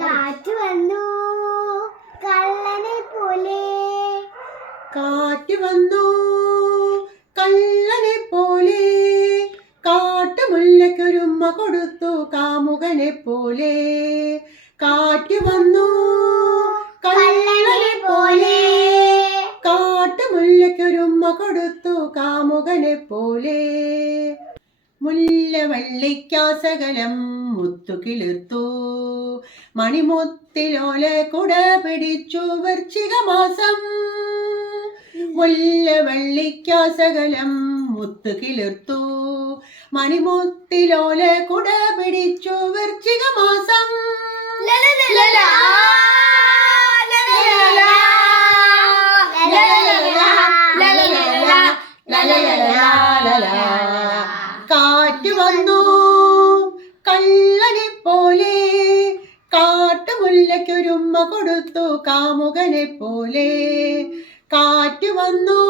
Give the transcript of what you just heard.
കാറ്റ് വന്നു കള്ളനെ പോലെ, കാറ്റ് വന്നു കള്ളനെ പോലെ, കാട്ടുമുല്ലയ്ക്കൊരുമ്മ കൊടുത്തു കാമുകനെ പോലെ. കാറ്റ് വന്നു കള്ളനെ പോലെ, കാട്ടുമുല്ലയ്ക്കൊരുമ്മ കൊടുത്തു കാമുകനെ പോലെ. മുല്ലവള്ളിക്കാസകലം മുത്തു കിളിർത്തു, മണിമുത്തിലോല കുട പിടിച്ചു വൃശ്ചിക മാസം. മുല്ലവള്ളിക്കാസകലം മുത്തു കിളിർത്തു, മണിമുത്തിലോല കുട പിടിച്ചു വൃശ്ചിക മാസം. കാറ്റ് വന്നു കള്ളനെ പോലെ, കാട്ടുമുല്ലയ്ക്കൊരുമ്മ കൊടുത്തു കാമുകനെ പോലെ. കാറ്റ് വന്നു